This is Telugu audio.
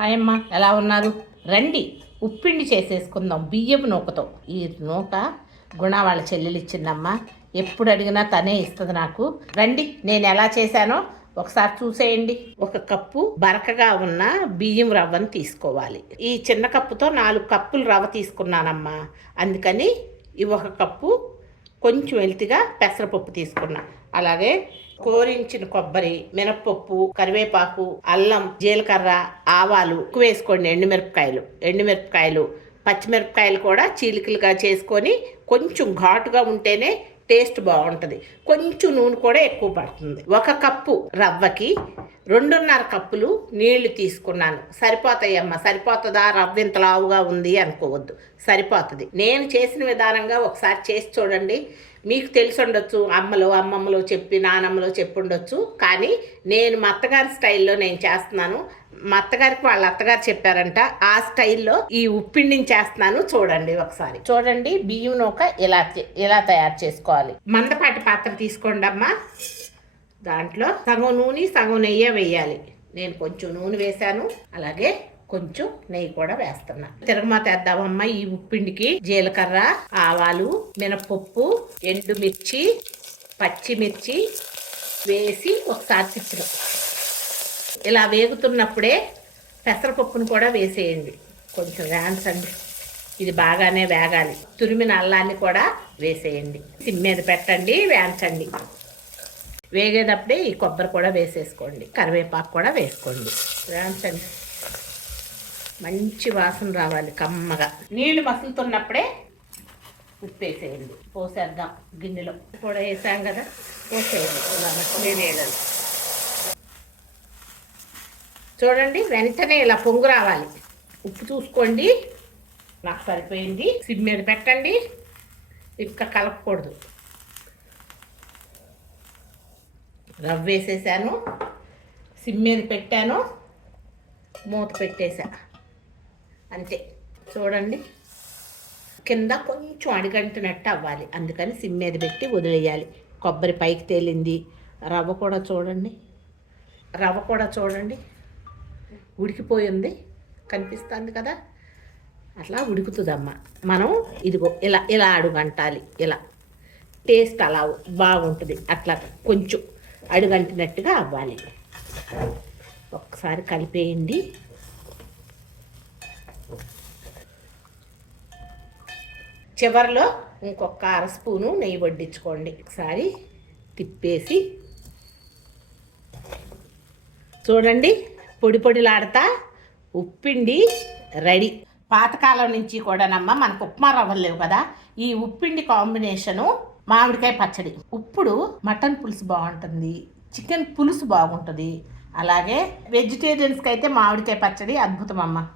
హాయ్ అమ్మ, ఎలా ఉన్నారు? రండి, ఉప్పిండి చేసేసుకుందాం బియ్యపు నూకతో. ఈ నూక గుణ వాళ్ళ చెల్లెలు ఇచ్చిందమ్మా. ఎప్పుడు అడిగినా తనే ఇస్తుంది నాకు. రండి, నేను ఎలా చేశానో ఒకసారి చూసేయండి. 1 కప్పు బరకగా ఉన్న బియ్యం రవ్వను తీసుకోవాలి. ఈ చిన్న కప్పుతో 4 కప్పులు రవ్వ తీసుకున్నానమ్మా. అందుకని ఈ 1 కప్పు కొంచెం వెల్తిగా పెసరపప్పు తీసుకున్నా. అలాగే కోరించిన కొబ్బరి, మినప్పప్పు, కరివేపాకు, అల్లం, జీలకర్ర, ఆవాలు ఎక్కువ వేసుకోండి. ఎండుమిరపకాయలు, పచ్చిమిరపకాయలు కూడా చీలికలుగా చేసుకొని కొంచెం ఘాటుగా ఉంటేనే టేస్ట్ బాగుంటుంది. కొంచెం నూనె కూడా ఎక్కువ పడుతుంది. 1 కప్పు రవ్వకి 2.5 కప్పులు నీళ్లు తీసుకున్నాను. సరిపోతాయమ్మ. సరిపోతుందా? రవ్వ ఇంత లావుగా ఉంది అనుకోవద్దు, సరిపోతుంది. నేను చేసిన విధానంగా ఒకసారి చేసి చూడండి. మీకు తెలిసి ఉండొచ్చు, అమ్మమ్మలో చెప్పి, నానమ్మలో చెప్పి ఉండొచ్చు. కానీ నేను మా అత్తగారి స్టైల్లో నేను చేస్తున్నాను. మా అత్తగారికి వాళ్ళ అత్తగారు చెప్పారంట, ఆ స్టైల్లో ఈ ఉప్పిండిని చేస్తున్నాను. చూడండి ఒకసారి. చూడండి, బియ్యం నూక ఎలా తయారు చేసుకోవాలి. మందపాటి పాత్ర తీసుకోండి అమ్మా. దాంట్లో సగం నూనె సగం నెయ్యి వేయాలి. నేను కొంచెం నూనె వేశాను, అలాగే కొంచెం నెయ్యి కూడా వేస్తున్నా. తిరగమాత వేద్దామమ్మా. ఈ ఉప్పిండికి జీలకర్ర, ఆవాలు, మినపప్పు, ఎండుమిర్చి, పచ్చిమిర్చి వేసి ఒకసారి తిప్పడం. ఇలా వేగుతున్నప్పుడే పెసరపప్పును కూడా వేసేయండి. కొంచెం వేయించండి, ఇది బాగానే వేగాలి. తురిమిన అల్లాన్ని కూడా వేసేయండి. సిమ్ మీద పెట్టండి, వేయించండి. వేగేటప్పుడే ఈ కొబ్బరి కూడా వేసేసుకోండి, కరివేపాకు కూడా వేసుకోండి. వేయించండి, మంచి వాసన రావాలి కమ్మగా. నీళ్లు మసులుతున్నప్పుడే ఉప్పు వేసేయండి. పోసేద్దాం గిన్నెలో. కూడా వేసాం కదా, పోసేయండి. ఇలా మసిలేయాలి. చూడండి, వెంటనే ఇలా పొంగు రావాలి. ఉప్పు చూసుకోండి, నాకు సరిపోయింది. సిమ్ మీద పెట్టండి, ఇంకా కలపకూడదు. రవ్వ వేసేసాను, సిమ్ మీద పెట్టాను, మూత పెట్టేసా, అంతే. చూడండి, కింద కొంచెం అడిగంటినట్టు అవ్వాలి, అందుకని సిమ్ మీద పెట్టి వదిలేయాలి. కొబ్బరి పైకి తేలింది. రవ్వ కూడా చూడండి ఉడికిపోయింది, కనిపిస్తుంది కదా. అట్లా ఉడుకుతుందమ్మా. మనం ఇదిగో ఇలా అడుగంటాలి. ఇలా టేస్ట్ అలా బాగుంటుంది. అట్లా కొంచెం అడుగంటినట్టుగా అవ్వాలి. ఒకసారి కలిపేయండి. చివరిలో ఇంకొక 1/2 స్పూను నెయ్యి వడ్డించుకోండి. ఒకసారి తిప్పేసి చూడండి, పొడి పొడిలాడతా ఉప్పిండి రెడీ. పాతకాలం నుంచి కూడానమ్మా మనకు ఉప్మా రవ్వలు లేవు కదా, ఈ ఉప్పిండి కాంబినేషను మామిడికాయ పచ్చడి. ఇప్పుడు మటన్ పులుసు బాగుంటుంది, చికెన్ పులుసు బాగుంటుంది. అలాగే వెజిటేరియన్స్కి అయితే మామిడికాయ పచ్చడి అద్భుతం అమ్మ.